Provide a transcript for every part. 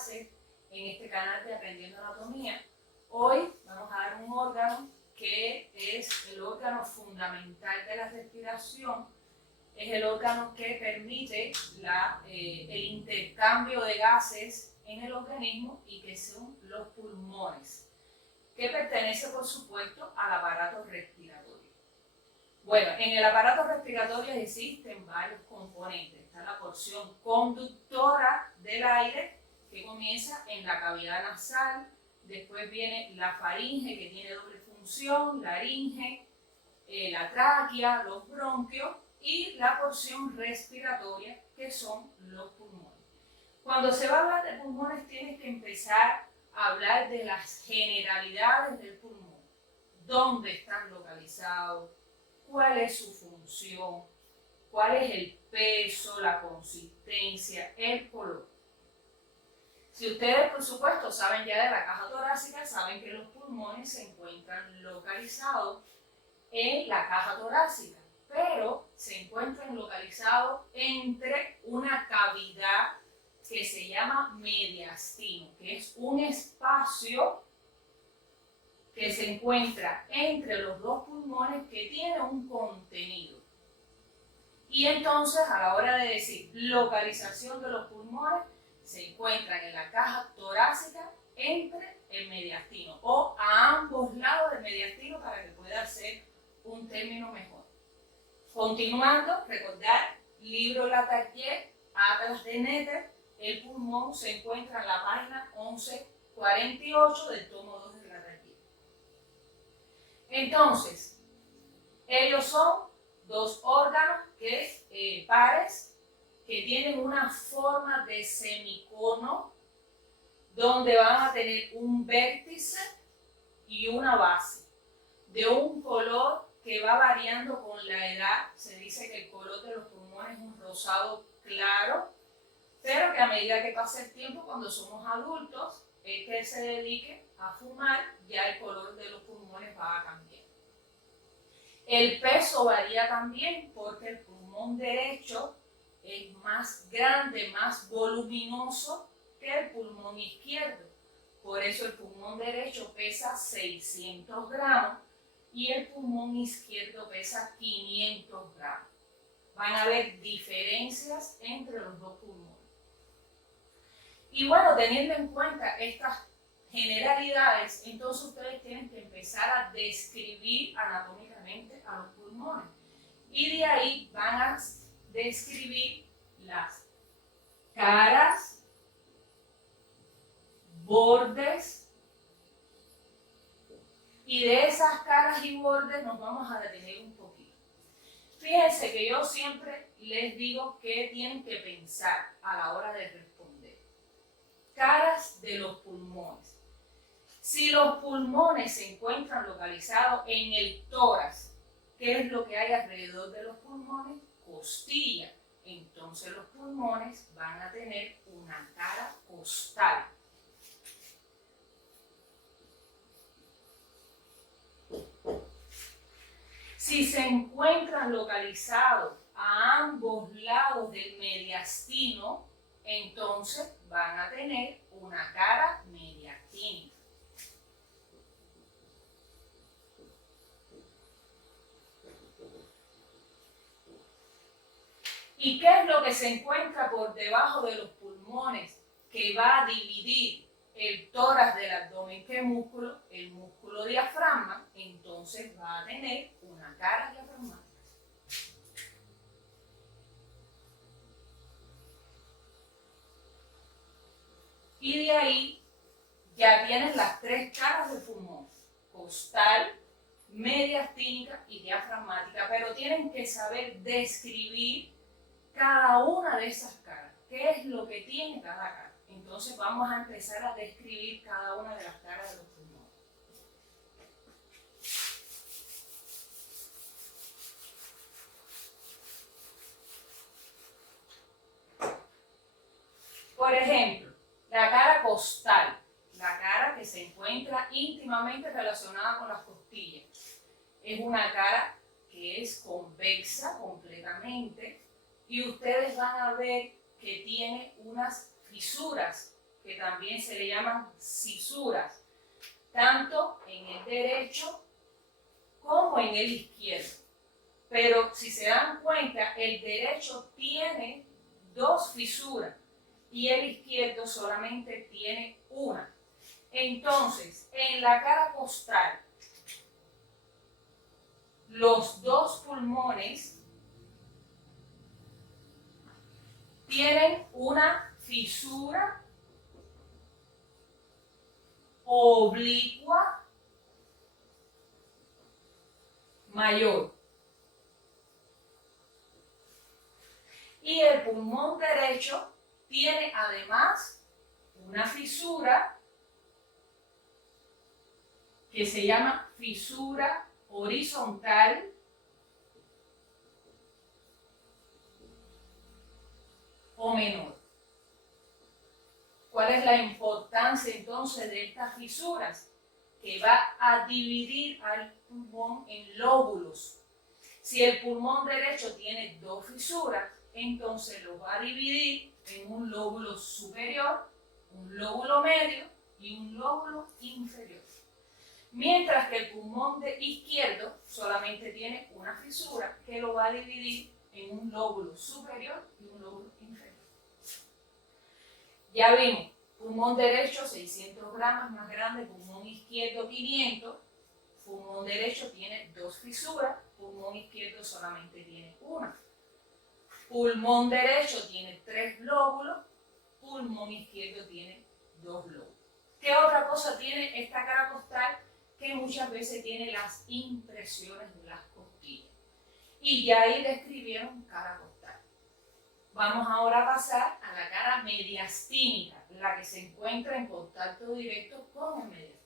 gases en este canal de Aprendiendo Anatomía. Hoy vamos a dar un órgano que es el órgano fundamental de la respiración. Es el órgano que permite el intercambio de gases en el organismo y que son los pulmones, que pertenece por supuesto al aparato respiratorio. Bueno, en el aparato respiratorio existen varios componentes. Está la porción conductora del aire que comienza en la cavidad nasal, después viene la faringe que tiene doble función, laringe, la tráquea, los bronquios y la porción respiratoria que son los pulmones. Cuando se va a hablar de pulmones tienes que empezar a hablar de las generalidades del pulmón, dónde están localizados, cuál es su función, cuál es el peso, la consistencia, el color. Si ustedes, por supuesto, saben ya de la caja torácica, saben que los pulmones se encuentran localizados en la caja torácica, pero se encuentran localizados entre una cavidad que se llama mediastino, que es un espacio que se encuentra entre los dos pulmones que tiene un contenido. Y entonces, a la hora de decir localización de los pulmones, se encuentran en la caja torácica entre el mediastino o a ambos lados del mediastino para que pueda ser un término mejor. Continuando, recordar, libro Latarjet, Atlas de Netter, el pulmón se encuentra en la página 1148 del tomo 2 de Latarjet. Entonces, ellos son dos órganos pares que tienen una forma de semicono donde van a tener un vértice y una base de un color que va variando con la edad. Se dice que el color de los pulmones es un rosado claro, pero que a medida que pasa el tiempo, cuando somos adultos, el que se dedique a fumar, ya el color de los pulmones va a cambiar. El peso varía también porque el pulmón derecho es más grande, más voluminoso que el pulmón izquierdo. Por eso el pulmón derecho pesa 600 gramos y el pulmón izquierdo pesa 500 gramos. Van a haber diferencias entre los dos pulmones. Y bueno, teniendo en cuenta estas generalidades, entonces ustedes tienen que empezar a describir anatómicamente a los pulmones. Y de ahí van a describir las caras, bordes, y de esas caras y bordes nos vamos a detener un poquito. Fíjense que yo siempre les digo que tienen que pensar a la hora de responder. Caras de los pulmones. Si los pulmones se encuentran localizados en el tórax, ¿qué es lo que hay alrededor de los pulmones? Costilla. Entonces los pulmones van a tener una cara costal. Si se encuentran localizados a ambos lados del mediastino, entonces van a tener una cara mediastínica. ¿Y qué es lo que se encuentra por debajo de los pulmones que va a dividir el tórax del abdomen? ¿Qué músculo? El músculo diafragma. Entonces va a tener una cara diafragmática. Y de ahí ya vienen las tres caras del pulmón: costal, mediastínica y diafragmática, pero tienen que saber describir cada una de esas caras. ¿Qué es lo que tiene cada cara? Entonces vamos a empezar a describir cada una de las caras de los pulmones. Por ejemplo, la cara costal, la cara que se encuentra íntimamente relacionada con las costillas. Es una cara que es convexa completamente y ustedes van a ver que tiene unas fisuras que también se le llaman cisuras, tanto en el derecho como en el izquierdo. Pero si se dan cuenta, el derecho tiene 2 fisuras y el izquierdo solamente tiene una. Entonces, en la cara costal, los 2 pulmones tienen una fisura oblicua mayor. Y el pulmón derecho tiene además una fisura que se llama fisura horizontal o menor. ¿Cuál es la importancia entonces de estas fisuras? Que va a dividir al pulmón en lóbulos. Si el pulmón derecho tiene 2 fisuras, entonces lo va a dividir en un lóbulo superior, un lóbulo medio y un lóbulo inferior. Mientras que el pulmón izquierdo solamente tiene una fisura que lo va a dividir en un lóbulo superior y un lóbulo inferior. Ya vimos, pulmón derecho 600 gramos más grande, pulmón izquierdo 500. Pulmón derecho tiene 2 fisuras, pulmón izquierdo solamente tiene una. Pulmón derecho tiene 3 lóbulos, pulmón izquierdo tiene 2 lóbulos. ¿Qué otra cosa tiene esta cara costal? Que muchas veces tiene las impresiones de las costillas. Y ya ahí describieron cara costal. Vamos ahora a pasar a la cara mediastínica, la que se encuentra en contacto directo con el mediastino.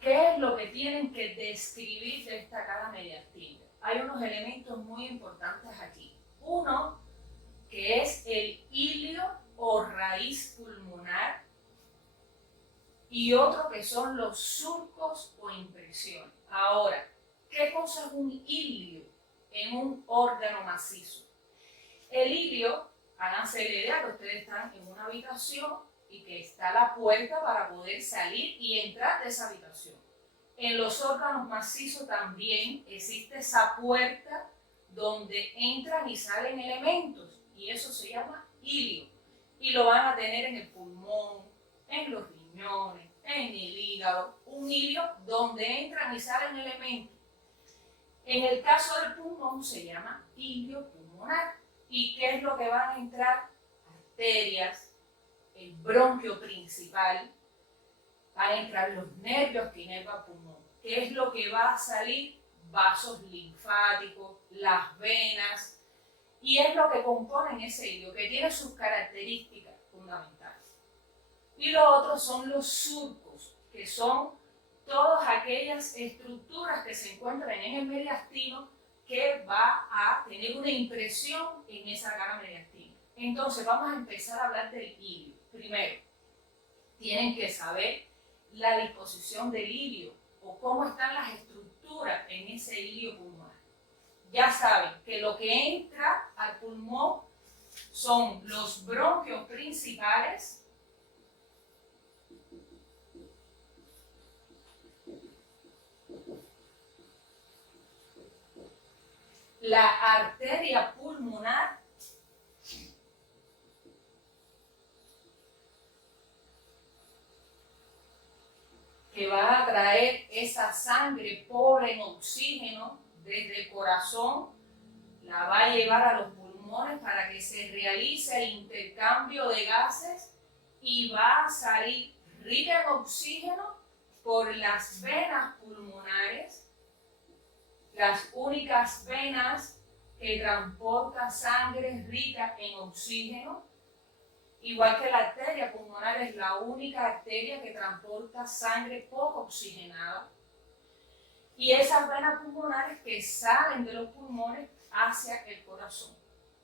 ¿Qué es lo que tienen que describir de esta cara mediastínica? Hay unos elementos muy importantes aquí. Uno, que es el hilio o raíz pulmonar, y otro que son los surcos o impresiones. Ahora, ¿qué cosa es un hilio en un órgano macizo? El hilio, háganse la idea que ustedes están en una habitación y que está la puerta para poder salir y entrar de esa habitación. En los órganos macizos también existe esa puerta donde entran y salen elementos, y eso se llama hilio. Y lo van a tener en el pulmón, en los riñones, en el hígado, un hilio donde entran y salen elementos. En el caso del pulmón se llama hilio pulmonar. ¿Y qué es lo que van a entrar? Arterias, el bronquio principal, van a entrar los nervios que inervan el pulmón. ¿Qué es lo que va a salir? Vasos linfáticos, las venas, y es lo que componen ese hilio, que tiene sus características fundamentales. Y lo otro son los surcos, que son todas aquellas estructuras que se encuentran en el mediastino que va a tener una impresión en esa cara mediastina. Entonces vamos a empezar a hablar del hilio. Primero, tienen que saber la disposición del hilio o cómo están las estructuras en ese hilio pulmonar. Ya saben que lo que entra al pulmón son los bronquios principales, la arteria pulmonar, que va a traer esa sangre pobre en oxígeno desde el corazón, la va a llevar a los pulmones para que se realice el intercambio de gases y va a salir rica en oxígeno por las venas pulmonares, las únicas venas que transportan sangre rica en oxígeno, igual que la arteria pulmonar es la única arteria que transporta sangre poco oxigenada. Y esas venas pulmonares que salen de los pulmones hacia el corazón.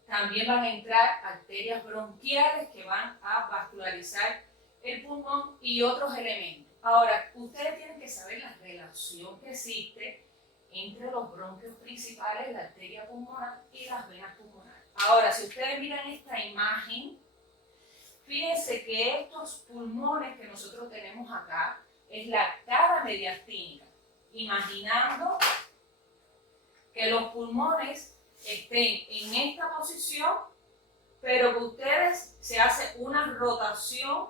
También van a entrar arterias bronquiales que van a vascularizar el pulmón y otros elementos. Ahora, ustedes tienen que saber la relación que existe entre los bronquios principales, la arteria pulmonar y las venas pulmonares. Ahora, si ustedes miran esta imagen, fíjense que estos pulmones que nosotros tenemos acá es la cara mediastínica. Imaginando que los pulmones estén en esta posición, pero que ustedes se hace una rotación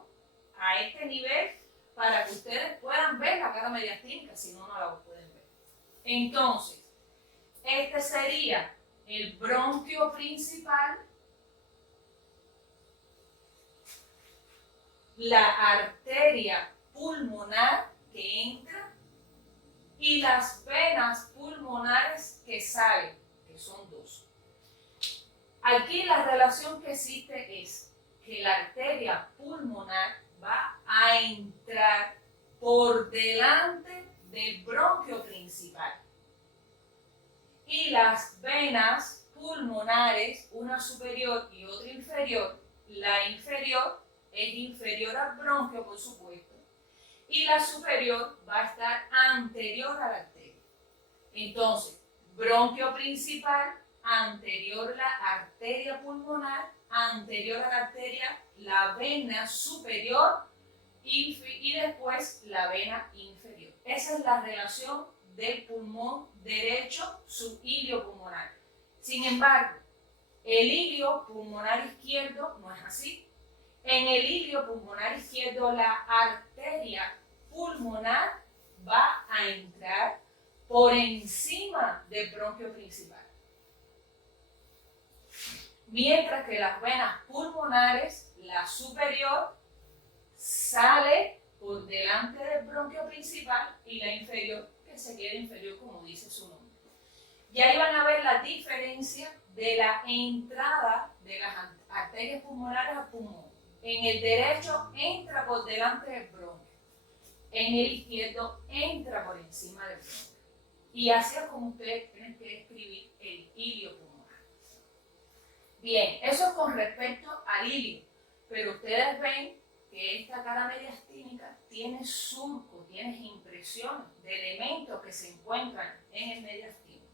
a este nivel para que ustedes puedan ver la cara mediastínica, si no, no la pueden ver. Entonces, este sería el bronquio principal, la arteria pulmonar que entra y las venas pulmonares que salen, que son dos. Aquí la relación que existe es que la arteria pulmonar va a entrar por delante del bronquio principal. Y las venas pulmonares, una superior y otra inferior, la inferior es inferior al bronquio, por supuesto, y la superior va a estar anterior a la arteria. Entonces, bronquio principal, anterior la arteria pulmonar, anterior a la arteria la vena superior y después la vena inferior. Esa es la relación del pulmón derecho subhilio pulmonar. Sin embargo, el ilio pulmonar izquierdo no es así. En el ilio pulmonar izquierdo la arteria pulmonar va a entrar por encima del bronquio principal. Mientras que las venas pulmonares, la superior, sale por delante del bronquio principal y la inferior, que se queda inferior como dice su nombre. Y ahí van a ver la diferencia de la entrada de las arterias pulmonares al pulmón. En el derecho entra por delante del bronquio, en el izquierdo entra por encima del bronquio. Y así es como ustedes tienen que describir el ilio pulmonar. Bien, eso es con respecto al ilio, pero ustedes ven que esta cara mediastínica tiene surcos, tiene impresiones de elementos que se encuentran en el mediastino.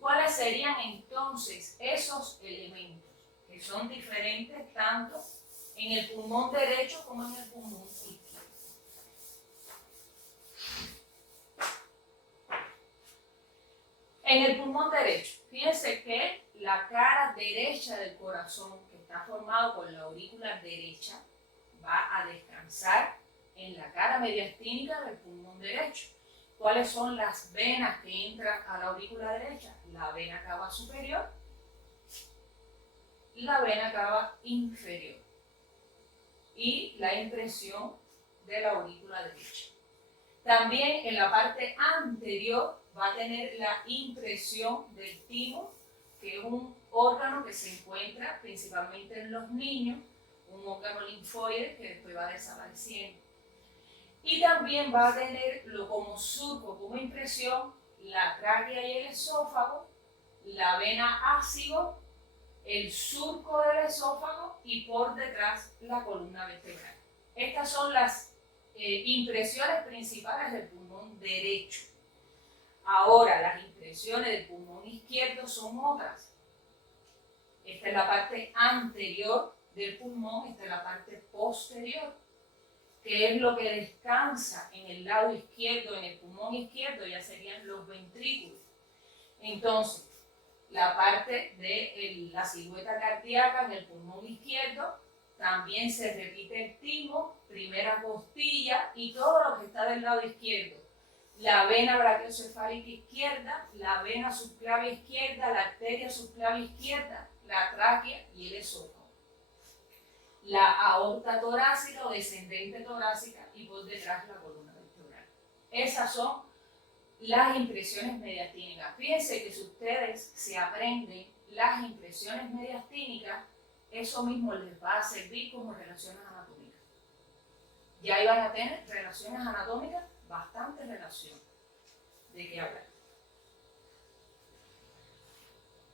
¿Cuáles serían entonces esos elementos que son diferentes tanto en el pulmón derecho como en el pulmón izquierdo? En el pulmón derecho, fíjense que la cara derecha del corazón, que está formado por la aurícula derecha, va a descansar en la cara mediastínica del pulmón derecho. ¿Cuáles son las venas que entran a la aurícula derecha? La vena cava superior, la vena cava inferior y la impresión de la aurícula derecha. También en la parte anterior va a tener la impresión del timo, que es un órgano que se encuentra principalmente en los niños, un órgano linfoide que después va desapareciendo. Y también va a tener como surco, como impresión, la tráquea y el esófago, la vena ácido, el surco del esófago y por detrás la columna vertebral. Estas son las impresiones principales del pulmón derecho. Ahora, las impresiones del pulmón izquierdo son otras. Esta es la parte anterior del pulmón, esta es la parte posterior, que es lo que descansa en el lado izquierdo, en el pulmón izquierdo, ya serían los ventrículos. Entonces, la parte de la silueta cardíaca en el pulmón izquierdo, también se repite el timo, primera costilla y todo lo que está del lado izquierdo. La vena brachiocefálica izquierda, la vena subclavia izquierda, la arteria subclavia izquierda, la tráquea y el esófago. La aorta torácica o descendente torácica y por detrás la columna vertebral. Esas son las impresiones mediastínicas. Fíjense que si ustedes se aprenden las impresiones mediastínicas, eso mismo les va a servir como relaciones anatómicas. Ya ahí van a tener relaciones anatómicas, bastante relación de qué hablar.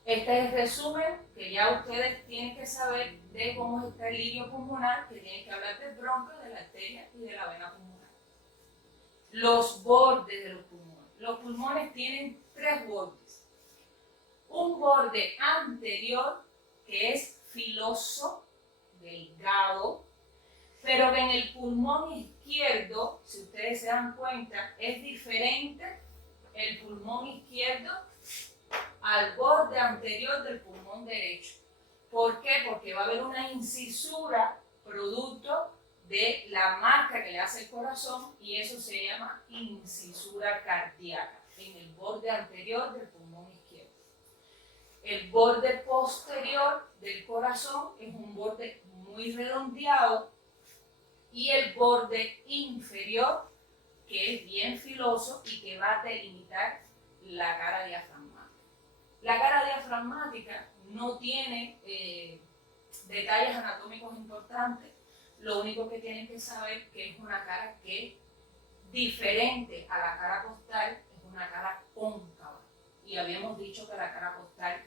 Este es el resumen que ya ustedes tienen que saber de cómo está el lirio pulmonar, que tienen que hablar del bronquio, de la arteria y de la vena pulmonar. Los bordes de los pulmones. Los pulmones tienen tres bordes. Un borde anterior, que es filoso, delgado, pero que en el pulmón izquierdo, si ustedes se dan cuenta, es diferente el pulmón izquierdo al borde anterior del pulmón derecho. ¿Por qué? Porque va a haber una incisura producto de la marca que le hace el corazón y eso se llama incisura cardíaca en el borde anterior del pulmón izquierdo. El borde posterior del corazón es un borde muy redondeado y el borde inferior, que es bien filoso y que va a delimitar la cara diafragmática. La cara diafragmática no tiene detalles anatómicos importantes, lo único que tienen que saber es que es una cara que, diferente a la cara costal, es una cara cóncava. Y habíamos dicho que la cara costal